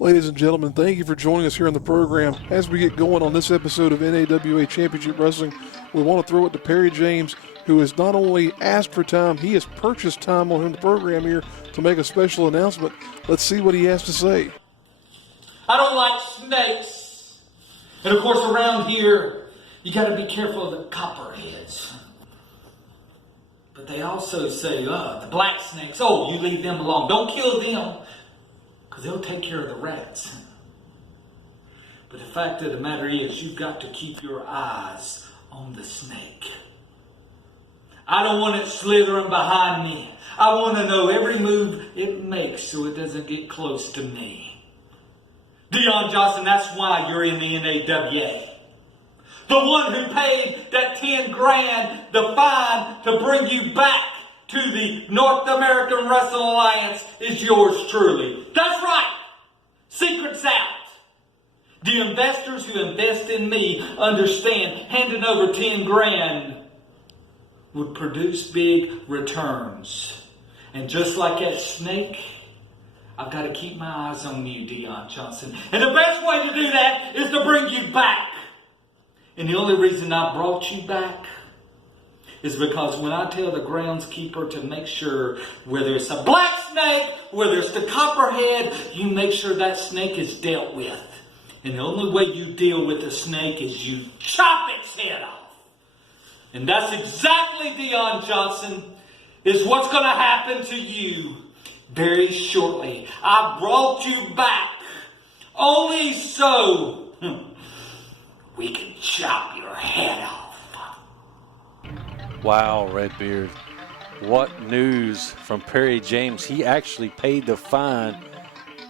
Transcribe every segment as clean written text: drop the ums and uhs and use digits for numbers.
Ladies and gentlemen, thank you for joining us here on the program. As we get going on this episode of NAWA Championship Wrestling, we want to throw it to Perry James, who has not only asked for time, he has purchased time on the program here to make a special announcement. Let's see what he has to say. I don't like snakes. And of course around here, you got to be careful of the copperheads. But they also say, the black snakes, you leave them alone. Don't kill them, because they'll take care of the rats. But the fact of the matter is, you've got to keep your eyes on the snake. I don't want it slithering behind me. I want to know every move it makes so it doesn't get close to me. Dion Johnson, that's why you're in the NAWA. The one who paid that 10 grand, the fine to bring you back to the North American Wrestling Alliance is yours truly. That's right. Secret's out. The investors who invest in me understand handing over 10 grand would produce big returns. And just like that snake, I've got to keep my eyes on you, Dion Johnson. And the best way to do that is to bring you back. And the only reason I brought you back is because when I tell the groundskeeper to make sure, whether it's a black snake, whether it's the copperhead, you make sure that snake is dealt with. And the only way you deal with the snake is you chop its head off. And that's exactly, Dion Johnson, is what's going to happen to you very shortly. I brought you back only so we can chop your head off. Wow, Redbeard. What news from Perry James. He actually paid the fine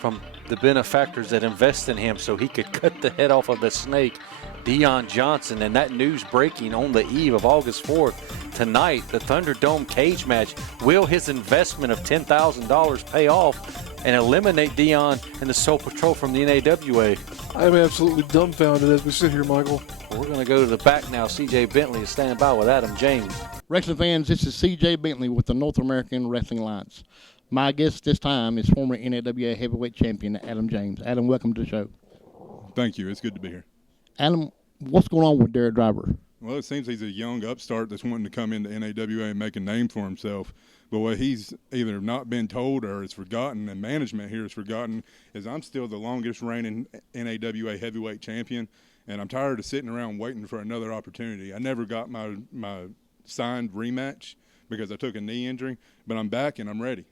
from the benefactors that invest in him so he could cut the head off of the snake, Dion Johnson. And that news breaking on the eve of August 4th. Tonight, the Thunderdome cage match. Will his investment of $10,000 pay off and eliminate Dion and the Soul Patrol from the NAWA? I am absolutely dumbfounded as we sit here, Michael. We're going to go to the back now. C.J. Bentley is standing by with Adam James. Wrestling fans, this is C.J. Bentley with the North American Wrestling Alliance. My guest this time is former NAWA heavyweight champion Adam James. Adam, welcome to the show. Thank you. It's good to be here. Adam, what's going on with Derek Driver? Well, it seems he's a young upstart that's wanting to come into NAWA and make a name for himself. But what he's either not been told or has forgotten, and management here has forgotten, is I'm still the longest reigning NAWA heavyweight champion, and I'm tired of sitting around waiting for another opportunity. I never got my signed rematch because I took a knee injury, but I'm back and I'm ready.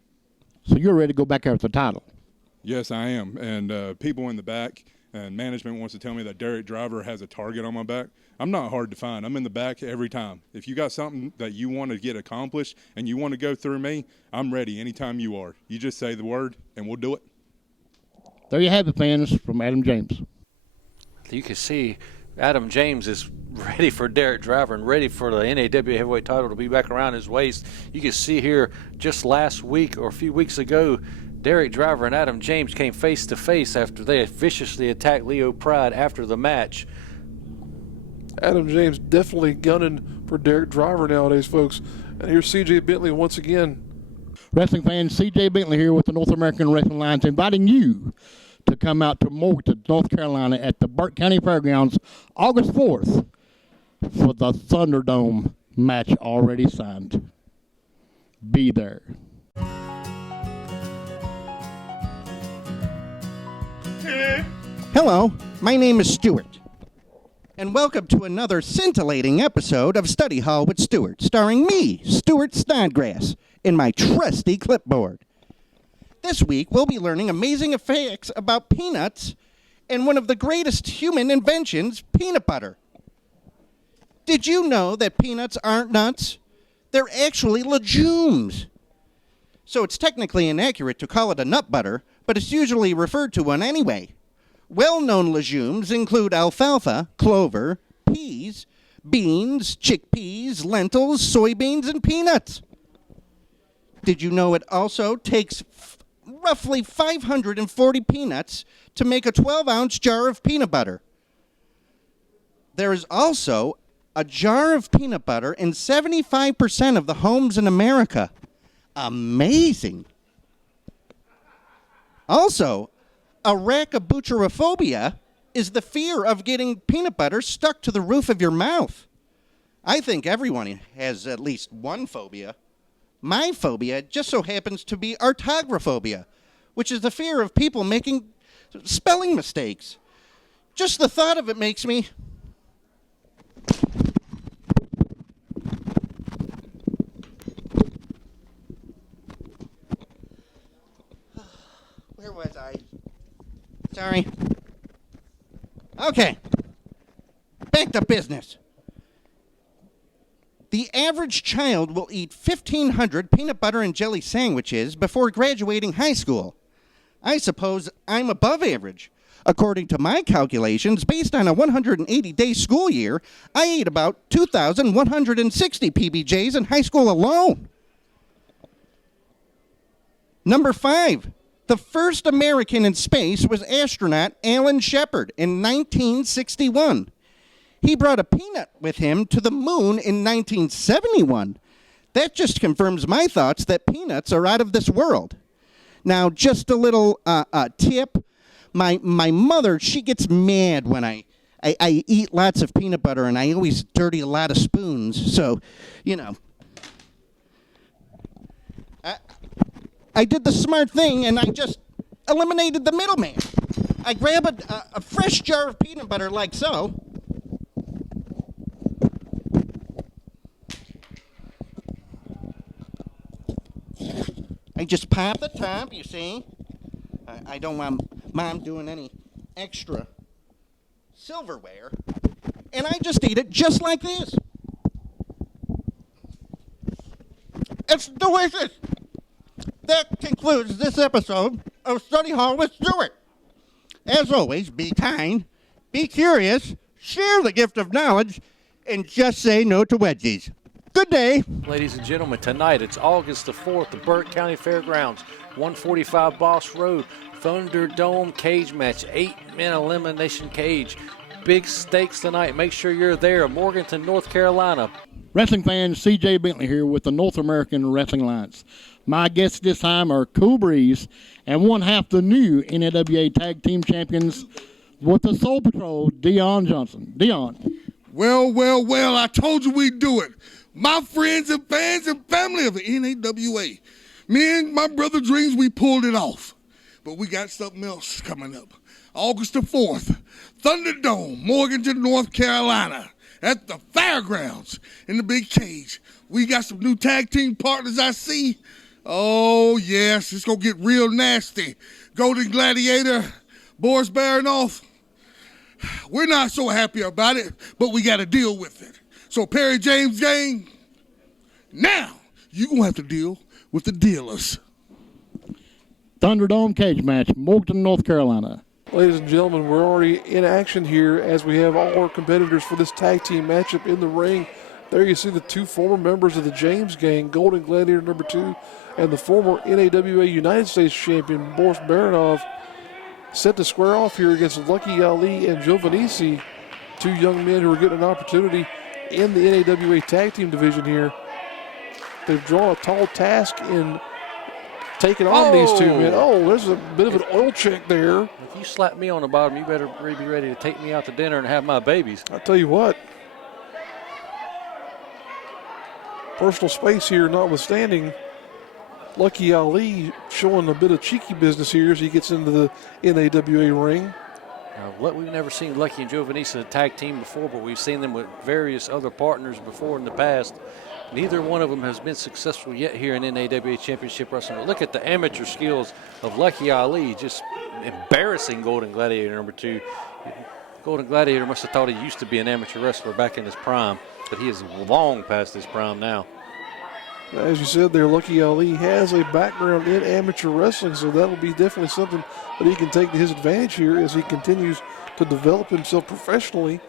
So you're ready to go back after the title? Yes, I am. And people in the back and management wants to tell me that Derek Driver has a target on my back. I'm not hard to find. I'm in the back every time. If you got something that you want to get accomplished and you want to go through me, I'm ready anytime you are. You just say the word and we'll do it. There you have it, fans, from Adam James. You can see Adam James is ready for Derek Driver and ready for the NAWA heavyweight title to be back around his waist. You can see here just last week or a few weeks ago, Derek Driver and Adam James came face to face after they had viciously attacked Leo Pride after the match. Adam James definitely gunning for Derek Driver nowadays, folks. And here's C.J. Bentley once again. Wrestling fans, C.J. Bentley here with the North American Wrestling Alliance, inviting you to come out to Morganton, North Carolina at the Burke County Fairgrounds August 4th for the Thunderdome match already signed. Be there. Hello, my name is Stuart, and welcome to another scintillating episode of Study Hall with Stuart, starring me, Stuart Snodgrass, in my trusty clipboard. This week, we'll be learning amazing facts about peanuts and one of the greatest human inventions, peanut butter. Did you know that peanuts aren't nuts? They're actually legumes. So it's technically inaccurate to call it a nut butter, but it's usually referred to one anyway. Well-known legumes include alfalfa, clover, peas, beans, chickpeas, lentils, soybeans, and peanuts. Did you know it also takes roughly 540 peanuts to make a 12-ounce jar of peanut butter? There is also a jar of peanut butter in 75% of the homes in America. Amazing. Also, Arachibutyrophobia is the fear of getting peanut butter stuck to the roof of your mouth. I think everyone has at least one phobia. My phobia just so happens to be orthographobia, which is the fear of people making spelling mistakes. Just the thought of it makes me... Where was I? Sorry. Okay. Back to business. The average child will eat 1,500 peanut butter and jelly sandwiches before graduating high school. I suppose I'm above average. According to my calculations, based on a 180-day school year, I ate about 2,160 PBJs in high school alone. Number 5. The first American in space was astronaut Alan Shepard in 1961. He brought a peanut with him to the moon in 1971. That just confirms my thoughts that peanuts are out of this world. Now, just a little tip. My mother, she gets mad when I eat lots of peanut butter, and I always dirty a lot of spoons. So, you know. I did the smart thing, and I just eliminated the middleman. I grab a fresh jar of peanut butter like so. I just pop the top, you see. I don't want Mom doing any extra silverware. And I just eat it just like this. It's delicious. That concludes this episode of Study Hall with Stuart. As always, be kind, be curious, share the gift of knowledge, and just say no to wedgies. Good day. Ladies and gentlemen, tonight it's August the 4th, the Burke County Fairgrounds, 145 Boss Road, Thunderdome cage match, 8-man elimination cage. Big stakes tonight. Make sure you're there. Morganton, North Carolina. Wrestling fans, C.J. Bentley here with the North American Wrestling Alliance. My guests this time are Cool Breeze and one half the new NAWA Tag Team Champions with the Soul Patrol, Dion Johnson. Dion. Well, I told you we'd do it. My friends and fans and family of the NAWA. Me and my brother Dreams, we pulled it off. But we got something else coming up. August the 4th, Thunderdome, Morganton, North Carolina, at the fairgrounds in the big cage. We got some new tag team partners I see. Oh, yes, it's going to get real nasty. Golden Gladiator, Boris Baronov. We're not so happy about it, but we got to deal with it. So, Perry James gang, now you're going to have to deal with the dealers. Thunderdome cage match, Morganton, North Carolina. Ladies and gentlemen, we're already in action here as we have all our competitors for this tag team matchup in the ring. There you see the two former members of the James gang, Golden Gladiator number 2, and the former NAWA United States champion, Boris Baronov, set to square off here against Lucky Ali and Giovannici, two young men who are getting an opportunity in the NAWA tag team division here. They've drawn a tall task in taking on these two men. Oh, there's a bit of an oil check there. If you slap me on the bottom, you better be ready to take me out to dinner and have my babies. I'll tell you what. Personal space here notwithstanding, Lucky Ali showing a bit of cheeky business here as he gets into the NAWA ring. We've never seen Lucky and Giovannici a tag team before, but we've seen them with various other partners before in the past. Neither one of them has been successful yet here in NAWA Championship Wrestling. Look at the amateur skills of Lucky Ali, just embarrassing Golden Gladiator number 2. Golden Gladiator must have thought he used to be an amateur wrestler back in his prime, but he is long past his prime now. As you said there, Lucky Ali has a background in amateur wrestling, so that'll be definitely something that he can take to his advantage here as he continues to develop himself professionally.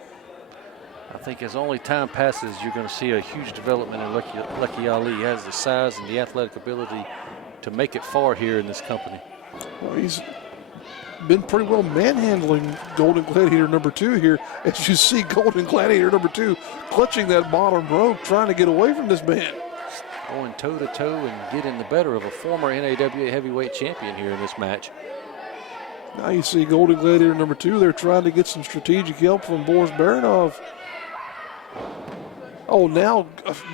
I think as only time passes, you're going to see a huge development in Lucky Ali. He has the size and the athletic ability to make it far here in this company. Well, he's been pretty well manhandling Golden Gladiator number 2 here. As you see Golden Gladiator number 2 clutching that bottom rope, trying to get away from this man. Going toe-to-toe and getting the better of a former NAWA heavyweight champion here in this match. Now you see Golden Gladiator number 2. They're trying to get some strategic help from Boris Baronov. Oh, now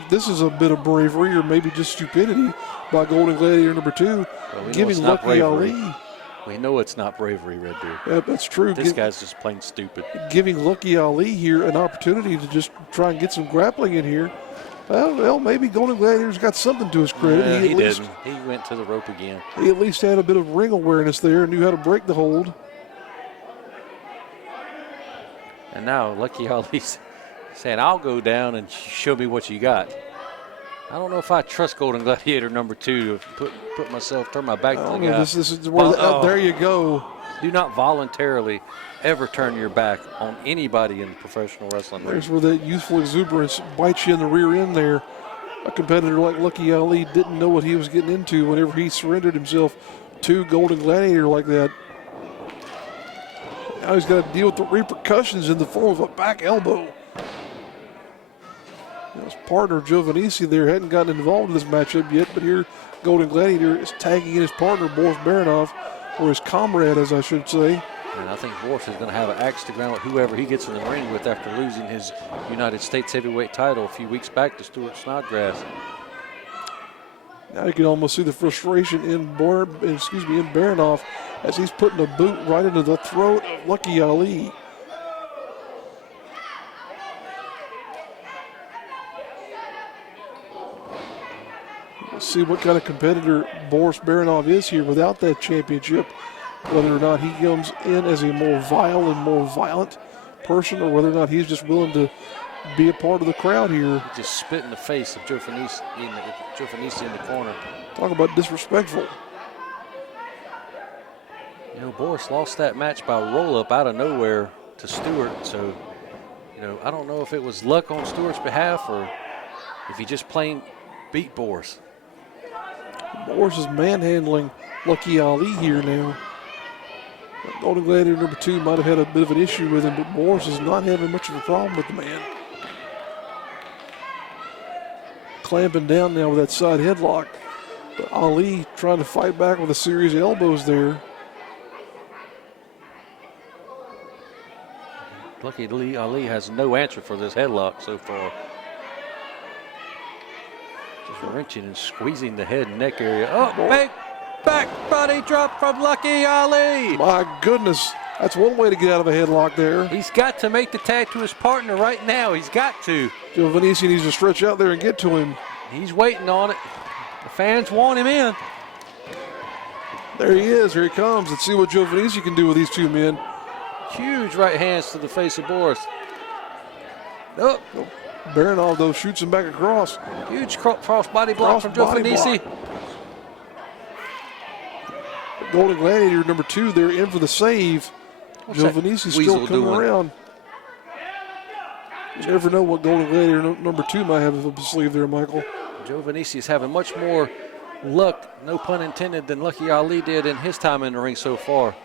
this is a bit of bravery or maybe just stupidity by Golden Gladiator number 2, giving Lucky Ali. We know it's not bravery, Redbeard. Yeah, that's true. This guy's just plain stupid. Giving Lucky Ali here an opportunity to just try and get some grappling in here. Well, maybe Golden Gladiator's got something to his credit. Yeah, he didn't. He went to the rope again. He at least had a bit of ring awareness there and knew how to break the hold. And now Lucky Ali's saying, I'll go down and show me what you got. I don't know if I trust Golden Gladiator number 2 to turn my back to the guy. This is where there you go. Do not voluntarily ever turn your back on anybody in professional wrestling. There's where that youthful exuberance bites you in the rear end there. A competitor like Lucky Ali didn't know what he was getting into whenever he surrendered himself to Golden Gladiator like that. Now he's got to deal with the repercussions in the form of a back elbow. His partner, Giovannici, there hadn't gotten involved in this matchup yet, but here Golden Gladiator is tagging in his partner, Boris Baronov, or his comrade, as I should say. And I think Boris is going to have an axe to grind with whoever he gets in the ring with after losing his United States heavyweight title a few weeks back to Stuart Snodgrass. Now you can almost see the frustration in Baronov as he's putting a boot right into the throat of Lucky Ali. Let's see what kind of competitor Boris Baronov is here without that championship. Whether or not he comes in as a more vile and more violent person, or whether or not he's just willing to be a part of the crowd here. He just spit in the face of Giovannici in the corner. Talk about disrespectful. You know, Boris lost that match by roll-up out of nowhere to Stewart. So, you know, I don't know if it was luck on Stewart's behalf or if he just plain beat Boris. Boris is manhandling Lucky Ali here now. Golden Gladiator number 2 might have had a bit of an issue with him, but Boris is not having much of a problem with the man. Clamping down now with that side headlock. But Ali trying to fight back with a series of elbows there. Lucky Ali has no answer for this headlock so far. Just wrenching and squeezing the head and neck area. Oh, big back body drop from Lucky Ali. My goodness, that's one way to get out of a headlock there. He's got to make the tag to his partner right now. He's got to. Giovannici needs to stretch out there and get to him. He's waiting on it. The fans want him in. There he is. Here he comes. Let's see what Giovannici can do with these two men. Huge right hands to the face of Boris. Oh. Baronov, though, shoots him back across. Huge cross body block from Giovannici. Golden Gladiator number 2, they're in for the save. Giovannici's still coming around. You never know what Golden Gladiator number 2 might have up his sleeve there, Michael. Giovannici is having much more luck, no pun intended, than Lucky Ali did in his time in the ring so far.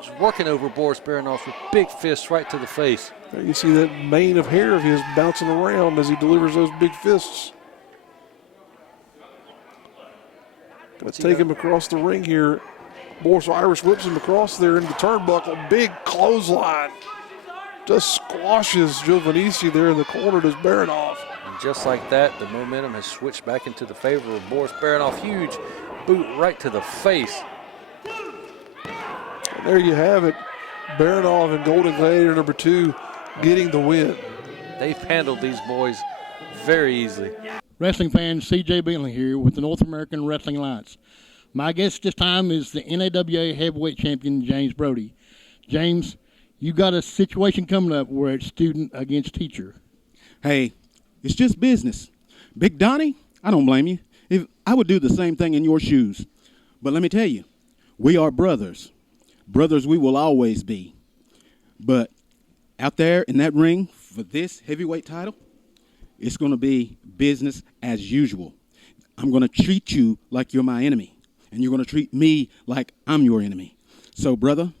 He's working over Boris Baronov with big fists right to the face. There you see that mane of hair of his bouncing around as he delivers those big fists. Let's take him across the ring here. Boris Irish whips him across there into the turnbuckle. Big clothesline. Just squashes Giovannici there in the corner to Baronov. And just like that, the momentum has switched back into the favor of Boris Baronov. Huge boot right to the face. And there you have it. Baronov and Golden Gladiator number 2 getting the win. They've handled these boys very easily. Wrestling fans, C.J. Bentley here with the North American Wrestling Alliance. My guest this time is the NAWA heavyweight champion, James Brody. James, you got a situation coming up where it's student against teacher. Hey, it's just business. Big Donnie, I don't blame you. If I would do the same thing in your shoes. But let me tell you, we are brothers. Brothers we will always be. But out there in that ring for this heavyweight title, it's going to be business as usual. I'm going to treat you like you're my enemy. And you're going to treat me like I'm your enemy. So, brother,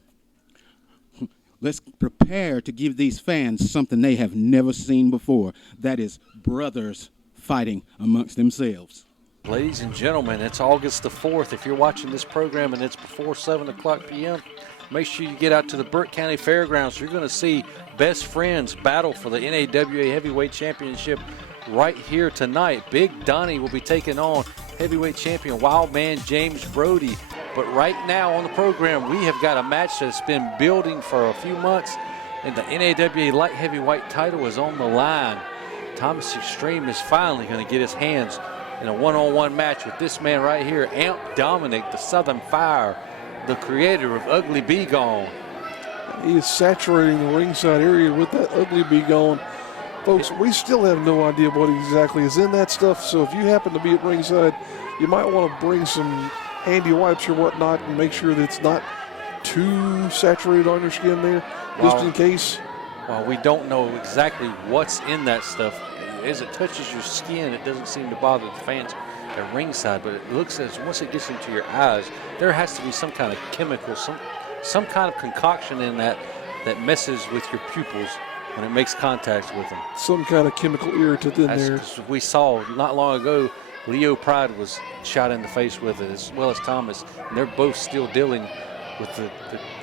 let's prepare to give these fans something they have never seen before. That is brothers fighting amongst themselves. Ladies and gentlemen, it's August the 4th. If you're watching this program and it's before 7 o'clock p.m., make sure you get out to the Burke County Fairgrounds. You're going to see best friends battle for the NAWA Heavyweight Championship right here tonight. Big Donnie will be taking on heavyweight champion Wildman James Brody. But right now on the program, we have got a match that's been building for a few months, and the NAWA light heavyweight title is on the line. Thomas Extreme is finally going to get his hands in a one-on-one match with this man right here, Amp Dominick, the Southern Fire, the creator of Ugly Bee Gone. He is saturating the ringside area with that Ugly Bee Gone. Folks, we still have no idea what exactly is in that stuff, so if you happen to be at ringside, you might want to bring some handy wipes or whatnot and make sure that it's not too saturated on your skin there, just in case. While we don't know exactly what's in that stuff, as it touches your skin, it doesn't seem to bother the fans at ringside, but it looks as once it gets into your eyes, there has to be some kind of chemical, some kind of concoction in that messes with your pupils when it makes contact with them. Some kind of chemical irritant in there. We saw not long ago, Leo Pride was shot in the face with it, as well as Thomas, and they're both still dealing with the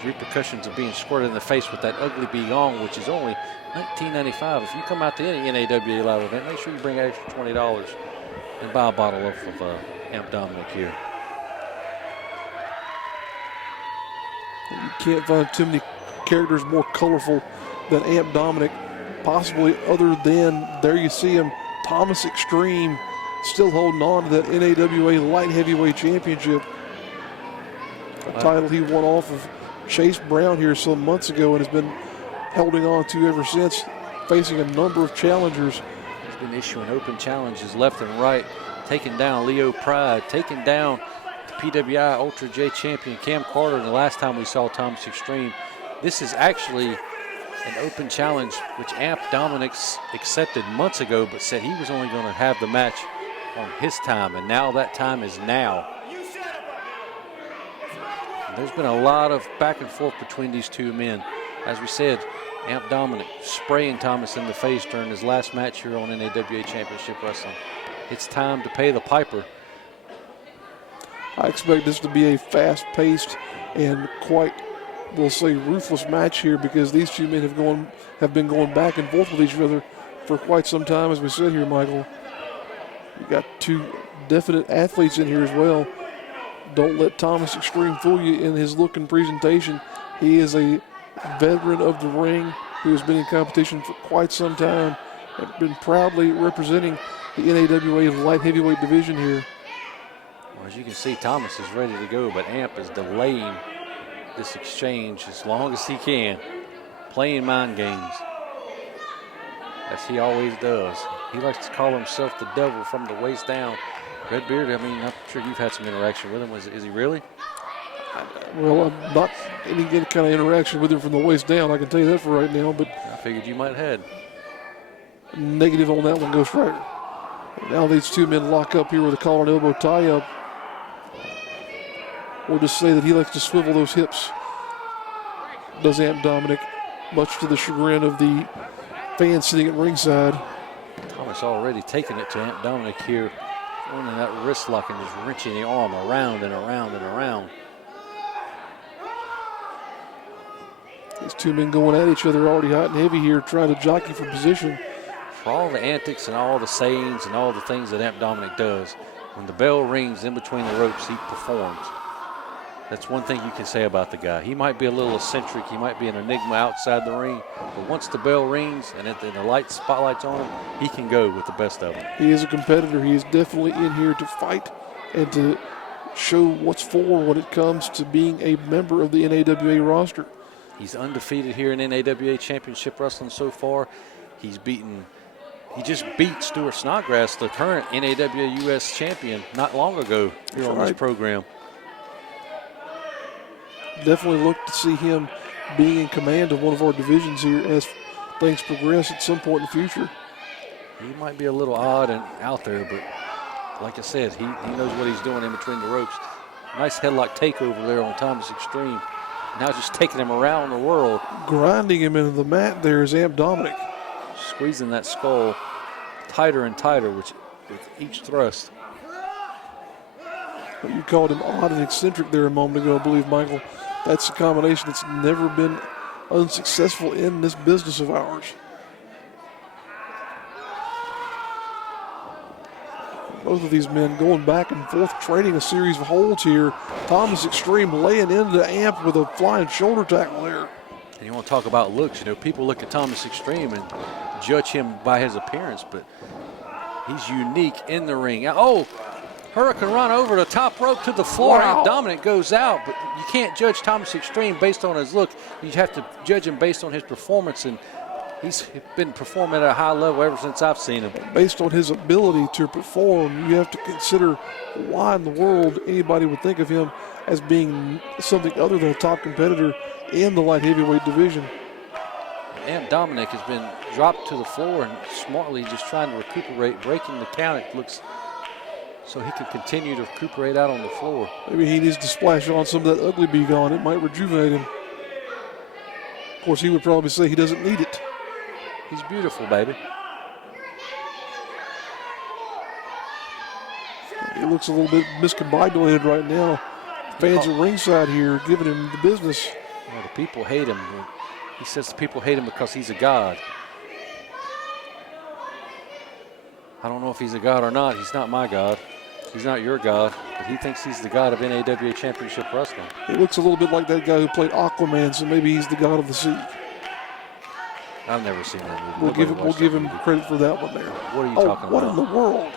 repercussions of being squirted in the face with that Ugly Bee Gone, which is only $19.95. If you come out to any NAWA live event, make sure you bring an extra $20 and buy a bottle of Amp Dominick here. You can't find too many characters more colorful than Amp Dominick, possibly other than, there you see him, Thomas Extreme, still holding on to that NAWA Light Heavyweight Championship. A title he won off of Chase Brown here some months ago and has been holding on to ever since, facing a number of challengers. He's been issuing open challenges left and right, taking down Leo Pride, taking down the PWI Ultra J champion Cam Carter. And the last time we saw Thomas Extreme, this is actually an open challenge which Amp Dominick accepted months ago, but said he was only going to have the match on his time, and now that time is now. There's been a lot of back and forth between these two men. As we said, Amp Dominick spraying Thomas in the face during his last match here on NAWA Championship Wrestling. It's time to pay the piper. I expect this to be a fast-paced and quite, we'll say, ruthless match here, because these two men have been going back and forth with each other for quite some time, as we said here, Michael. You got two definite athletes in here as well. Don't let Thomas Extreme fool you in his look and presentation. He is a veteran of the ring who has been in competition for quite some time and been proudly representing the NAWA light heavyweight division here. Well, as you can see, Thomas is ready to go, but Amp is delaying this exchange as long as he can, playing mind games, as he always does. He likes to call himself the devil from the waist down. Redbeard, I mean, I'm sure you've had some interaction with him. Is he really? Well, I'm not any kind of interaction with him from the waist down, I can tell you that for right now, but I figured you might have had. Negative on that one, Ghost Rider. Now these two men lock up here with a collar and elbow tie-up. We'll just say that he likes to swivel those hips, does Amp Dominick, much to the chagrin of the fans sitting at ringside. Thomas already taking it to Amp Dominick here, going in that wrist lock and just wrenching the arm around and around and around. These two men going at each other already hot and heavy here, trying to jockey for position. For all the antics and all the sayings and all the things that Amp Dominick does, when the bell rings in between the ropes, he performs. That's one thing you can say about the guy. He might be a little eccentric, he might be an enigma outside the ring, but once the bell rings and the spotlight's on him, he can go with the best of them. He is a competitor. He is definitely in here to fight and to show what's for when it comes to being a member of the NAWA roster. He's undefeated here in NAWA Championship Wrestling so far. He just beat Stuart Snodgrass, the current NAWA US champion, not long ago here on this program. Definitely look to see him being in command of one of our divisions here as things progress at some point in the future. He might be a little odd and out there, but like I said, he knows what he's doing in between the ropes. Nice headlock takeover there on Thomas Extreme. Now just taking him around the world. Grinding him into the mat there is Amp Dominick. Squeezing that skull tighter and tighter with each thrust. You called him odd and eccentric there a moment ago, I believe, Michael. That's a combination that's never been unsuccessful in this business of ours. Both of these men going back and forth, trading a series of holds here. Thomas Extreme laying into Amp with a flying shoulder tackle there. And you want to talk about looks, you know, people look at Thomas Extreme and judge him by his appearance, but he's unique in the ring. Oh, Hurricane run over the top rope to the floor. Wow. And Dominick goes out, but you can't judge Thomas Extreme based on his look. You have to judge him based on his performance, and he's been performing at a high level ever since I've seen him. Based on his ability to perform, you have to consider why in the world anybody would think of him as being something other than a top competitor in the light heavyweight division. And Dominick has been dropped to the floor and smartly just trying to recuperate, breaking the count. It looks so he can continue to recuperate out on the floor. Maybe he needs to splash on some of that ugly be gone. It might rejuvenate him. Of course, he would probably say he doesn't need it. He's beautiful, baby. He looks a little bit miscombobulated right now. Fans at ringside here giving him the business. Well, the people hate him. He says the people hate him because he's a god. I don't know if he's a god or not. He's not my god. He's not your god. But he thinks he's the god of NAWA Championship Wrestling. He looks a little bit like that guy who played Aquaman, so maybe he's the god of the sea. I've never seen that movie. We'll give him credit for that one there. What are you talking about? What in the world?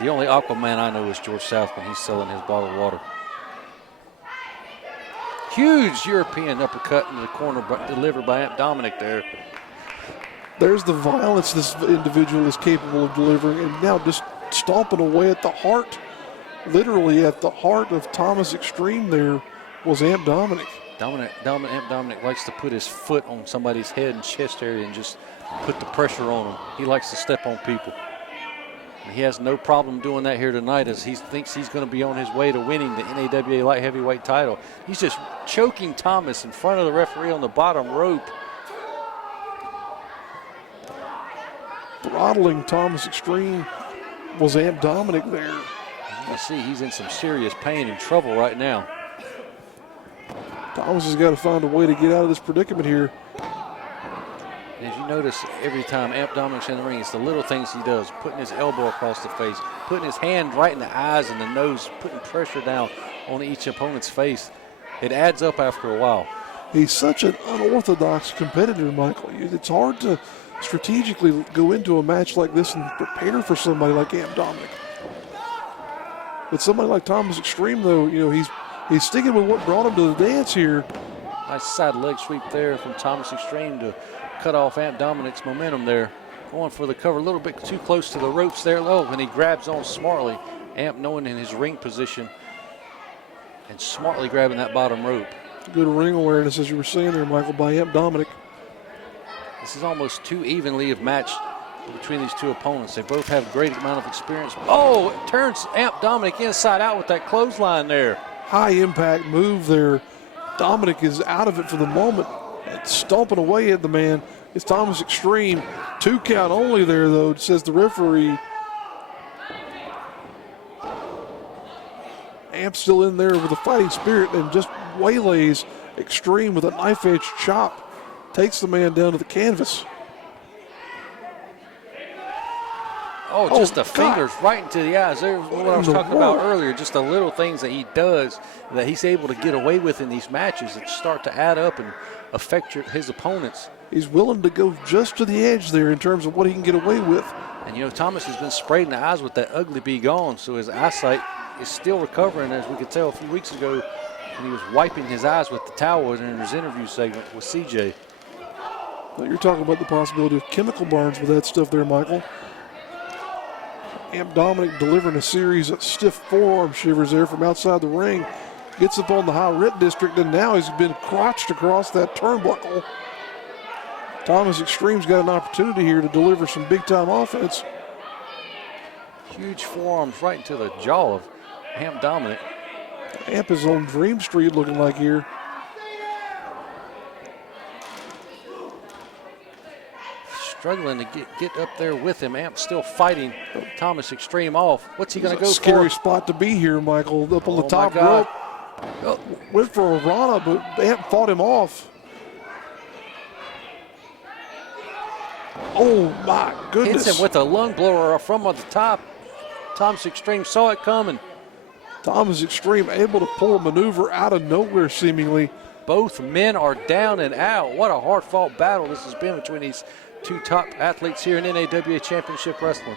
The only Aquaman I know is George Southman. He's selling his bottled water. Huge European uppercut in the corner delivered by Amp Dominick there. There's the violence this individual is capable of delivering, and now just stomping away at the heart, literally at the heart of Thomas Extreme there was Amp Dominick. Amp Dominick likes to put his foot on somebody's head and chest area and just put the pressure on them. He likes to step on people. And he has no problem doing that here tonight, as he thinks he's going to be on his way to winning the NAWA light heavyweight title. He's just choking Thomas in front of the referee on the bottom rope. Throttling Thomas Extreme was Amp Dominick there. You see he's in some serious pain and trouble right now. Thomas has got to find a way to get out of this predicament here. And as you notice, every time Amp Dominick's in the ring, it's the little things he does, putting his elbow across the face, putting his hand right in the eyes and the nose, putting pressure down on each opponent's face. It adds up after a while. He's such an unorthodox competitor, Michael. It's hard to strategically go into a match like this and prepare for somebody like Amp Dominick. But somebody like Thomas Extreme, though, you know, he's sticking with what brought him to the dance here. Nice side leg sweep there from Thomas Extreme to cut off Amp Dominick's momentum there. Going for the cover a little bit too close to the ropes there. Oh, and he grabs on smartly. Amp knowing in his ring position and smartly grabbing that bottom rope. Good ring awareness, as you were saying there, Michael, by Amp Dominick. This is almost too evenly of match between these two opponents. They both have a great amount of experience. Oh, it turns Amp Dominick inside out with that clothesline there. High impact move there. Dominick is out of it for the moment. And stomping away at the man. It's Thomas Extreme. 2 count only there, though, says the referee. Amp still in there with a fighting spirit and just waylays Extreme with a knife-edge chop. Takes the man down to the canvas. Oh, just the fingers right into the eyes. There's what I was talking about earlier, just the little things that he does that he's able to get away with in these matches that start to add up and affect his opponents. He's willing to go just to the edge there in terms of what he can get away with. And, you know, Thomas has been sprayed in the eyes with that ugly be gone, so his eyesight is still recovering, as we could tell a few weeks ago when he was wiping his eyes with the towel in his interview segment with CJ. Now you're talking about the possibility of chemical burns with that stuff there, Michael. Amp Dominick delivering a series of stiff forearm shivers there from outside the ring. Gets up on the high rib district, and now he's been crotched across that turnbuckle. Thomas Extreme's got an opportunity here to deliver some big-time offense. Huge forearms right into the jaw of Amp Dominick. Amp is on Dream Street looking like here. Struggling to get up there with him. Amp still fighting Thomas Extreme off. What's he going to go for? Scary spot to be here, Michael. Up on the top rope. Oh, went for a Rana, but Amp fought him off. Oh, my goodness. Hits him with a lung blower from the top. Thomas Extreme saw it coming. Thomas Extreme able to pull a maneuver out of nowhere, seemingly. Both men are down and out. What a hard-fought battle this has been between these two top athletes here in NAWA Championship Wrestling.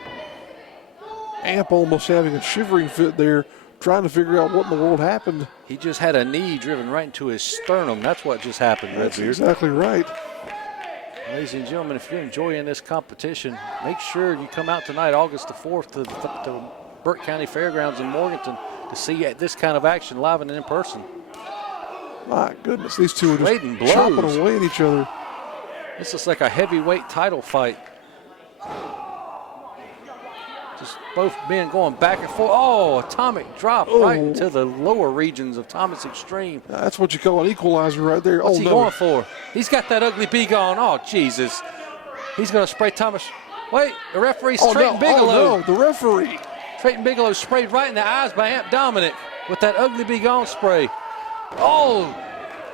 Amp almost having a shivering fit there, trying to figure out what in the world happened. He just had a knee driven right into his sternum. That's what just happened, That's Redbeard. exactly right. Ladies and gentlemen, if you're enjoying this competition, make sure you come out tonight, August the 4th, to Burke County Fairgrounds in Morganton to see this kind of action live and in person. My goodness, these two are just Trading blows. chopping away at each other. This is like a heavyweight title fight. Just both men going back and forth. Oh, atomic drop right into the lower regions of Thomas Extreme. That's what you call an equalizer right there. What's oh, he no. going for? He's got that ugly B going. Oh, Jesus. He's going to spray Thomas. Wait, the referee, Trayton Bigelow. Oh, no, the referee. Trayton Bigelow sprayed right in the eyes by Amp Dominick with that ugly B gone spray. Oh.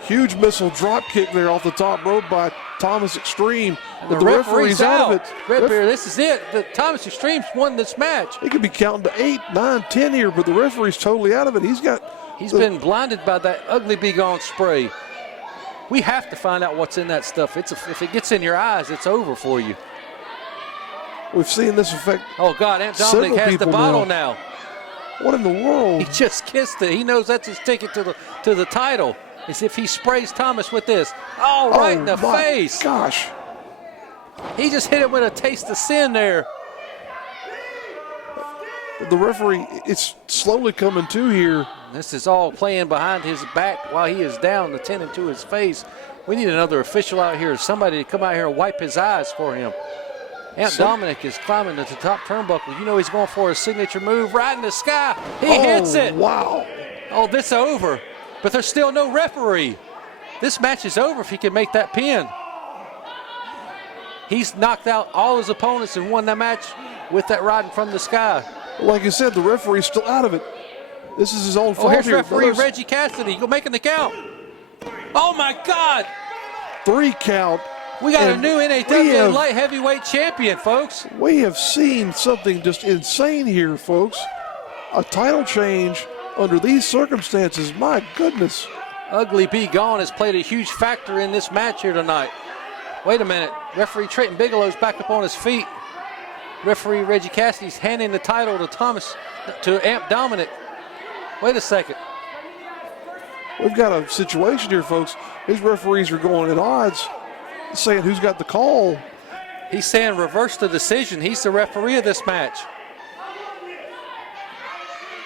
Huge missile drop kick there off the top rope by Thomas Extreme. The referee's out of it. Redbeard, this is it. Thomas Extreme's won this match. He could be counting to 8, 9, 10 here, but the referee's totally out of it. He's been blinded by that ugly B gone spray. We have to find out what's in that stuff. If it gets in your eyes, it's over for you. We've seen this effect. Oh, God, Amp Dominick has the bottle now. What in the world? He just kissed it. He knows that's his ticket to the title. As if he sprays Thomas with this. Oh, right in the face. Gosh. He just hit it with a taste of sin there. The referee, it's slowly coming to here. This is all playing behind his back while he is down, attending to his face. We need another official out here, somebody to come out here and wipe his eyes for him. Amp Dominick is climbing to the top turnbuckle. You know he's going for his signature move right in the sky. He hits it. Wow. Oh, this is over. But there's still no referee. This match is over if he can make that pin. He's knocked out all his opponents and won that match with that riding from the sky. Like you said, the referee's still out of it. This is his own fault. Oh, here's here. referee Reggie Cassidy making the count. Oh, my God. 3 count. We got a new NAWA light heavyweight champion, folks. We have seen something just insane here, folks. A title change under these circumstances. My goodness. Ugly B Gone has played a huge factor in this match here tonight. Wait a minute. Referee Trayton Bigelow's back up on his feet. Referee Reggie Cassidy's handing the title to Amp Dominick. Wait a second. We've got a situation here, folks. These referees are going at odds, saying who's got the call. He's saying reverse the decision. He's the referee of this match.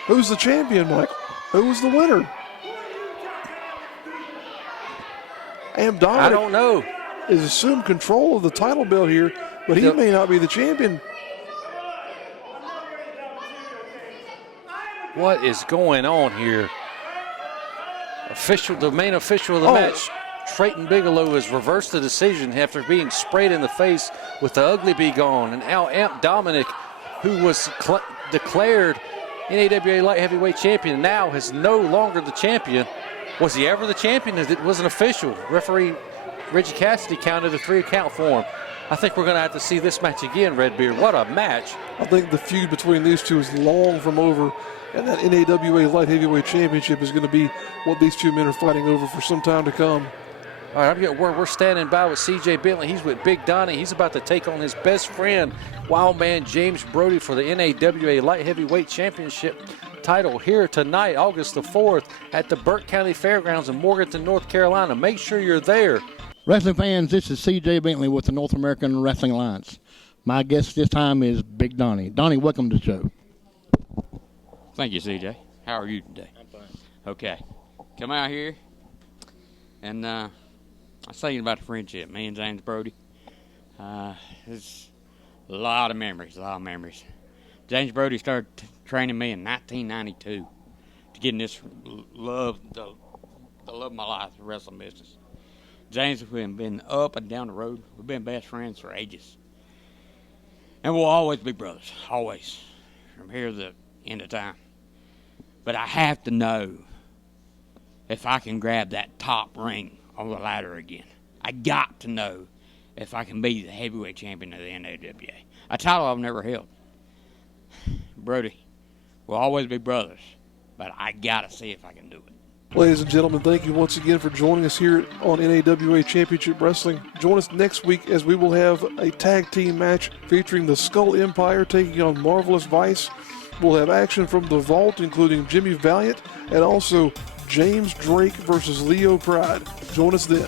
Who's the champion, Michael? Who was the winner? Amp Dominick, I don't know. Is assumed control of the title belt here, but he may not be the champion. What is going on here? The main official of the match, Trayton Bigelow, has reversed the decision after being sprayed in the face with the ugly B Gone. And now Amp Dominick, who was declared NAWA light heavyweight champion, now is no longer the champion. Was he ever the champion? It wasn't official. Referee Reggie Cassidy counted a 3 count for him. I think we're going to have to see this match again, Redbeard. What a match. I think the feud between these two is long from over, and that NAWA light heavyweight championship is going to be what these two men are fighting over for some time to come. All right, I'm getting word we're standing by with CJ Bentley. He's with Big Donnie. He's about to take on his best friend, Wild Man James Brody, for the NAWA Light Heavyweight Championship title here tonight, August the 4th, at the Burke County Fairgrounds in Morganton, North Carolina. Make sure you're there. Wrestling fans, this is CJ Bentley with the North American Wrestling Alliance. My guest this time is Big Donnie. Donnie, welcome to the show. Thank you, CJ. How are you today? I'm fine. Okay. Come out here, and I was thinking about the friendship, me and James Brody. It's a lot of memories, James Brody started training me in 1992 to get in this love, the love of my life, the wrestling business. James, we've been up and down the road. We've been best friends for ages. And we'll always be brothers, always, from here to the end of time. But I have to know if I can grab that top ring on the ladder again. I got to know if I can be the heavyweight champion of the NAWA, a title I've never held. Brody, we'll always be brothers, but I got to see if I can do it. Ladies and gentlemen, thank you once again for joining us here on NAWA Championship Wrestling. Join us next week as we will have a tag team match featuring the Skull Empire taking on Marvelous Vice. We'll have action from the Vault, including Jimmy Valiant, and also James Drake versus Leo Pride. Join us then.